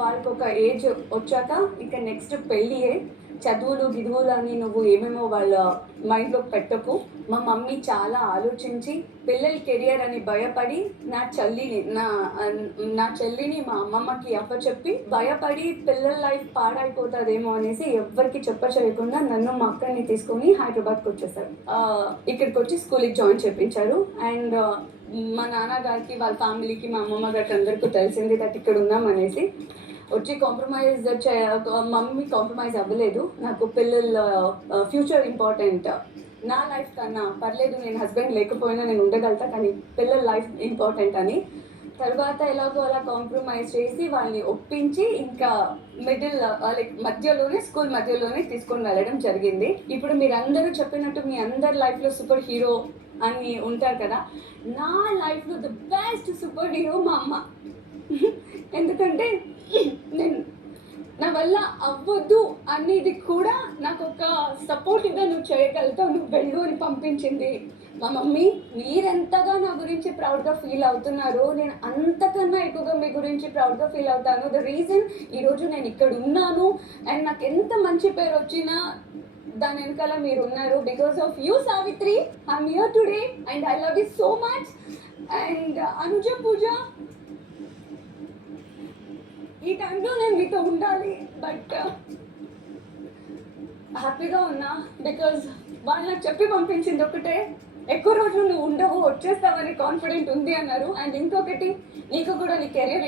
వాళ్ళకి ఒక ఏజ్ వచ్చాక ఇక నెక్స్ట్ పెళ్ళియే. చదువులు గిదువులు అని నువ్వు ఏమేమో వాళ్ళ మైండ్లో పెట్టకు. మా మమ్మీ చాలా ఆలోచించి పిల్లల కెరియర్ అని భయపడి నా చెల్లిని మా అమ్మమ్మకి అప్పచెప్పి భయపడి పిల్లల లైఫ్ పాడైపోతుందేమో అనేసి ఎవ్వరికి చేయకుండా నన్ను మా అక్కని తీసుకొని హైదరాబాద్కి వచ్చేసారు. ఇక్కడికి వచ్చి స్కూల్కి జాయిన్ చేయించారు. అండ్ మా నాన్నగారికి వాళ్ళ ఫ్యామిలీకి మా అమ్మమ్మ గారికి అందరికీ తెలిసింది దట్ ఇక్కడ ఉన్నాం అనేసి వచ్చి మమ్మీ కాంప్రమైజ్ అవ్వలేదు. నాకు పిల్లల ఫ్యూచర్ ఇంపార్టెంట్, నా లైఫ్ కన్నా పర్లేదు నేను హస్బెండ్ లేకపోయినా నేను ఉండగలుగుతా కానీ పిల్లల లైఫ్ ఇంపార్టెంట్ అని తర్వాత ఎలాగో అలా కాంప్రమైజ్ చేసి వాళ్ళని ఒప్పించి ఇంకా స్కూల్ మధ్యలోనే తీసుకొని వెళ్ళడం జరిగింది. ఇప్పుడు మీరందరూ చెప్పినట్టు మీ అందరి లైఫ్లో సూపర్ హీరో అని ఉంటారు కదా, నా లైఫ్లో ద బెస్ట్ సూపర్ హీరో మా అమ్మ. ఎందుకంటే నేను నా వల్ల అవ్వద్దు అనేది కూడా నాకు ఒక సపోర్టివ్గా నువ్వు చేయగలుగుతావు, నువ్వు వెళ్ళు అని పంపించింది మా మమ్మీ. మీరెంతగా నా గురించి ప్రౌడ్గా ఫీల్ అవుతున్నారో నేను అంతకన్నా ఎక్కువగా మీ గురించి ప్రౌడ్గా ఫీల్ అవుతాను. ద రీజన్ ఈరోజు నేను ఇక్కడ ఉన్నాను అండ్ నాకు ఎంత మంచి పేరు వచ్చినా దాని వెనకాల మీరు ఉన్నారు. Because of you Savitri I'm here today and I love you so much. And Anuja Pooja, ఈ టైంలో నేను మీతో ఉండాలి బట్ హ్యాపీగా ఉన్నా బికాజ్ వాళ్ళు నాకు చెప్పి పంపించింది ఒకటే, ఎక్కువ రోజులు నువ్వు ఉండవు వచ్చేస్తావని కాన్ఫిడెంట్ ఉంది అన్నారు. అండ్ ఇంకొకటి, నీకు కూడా నీ కెరియర్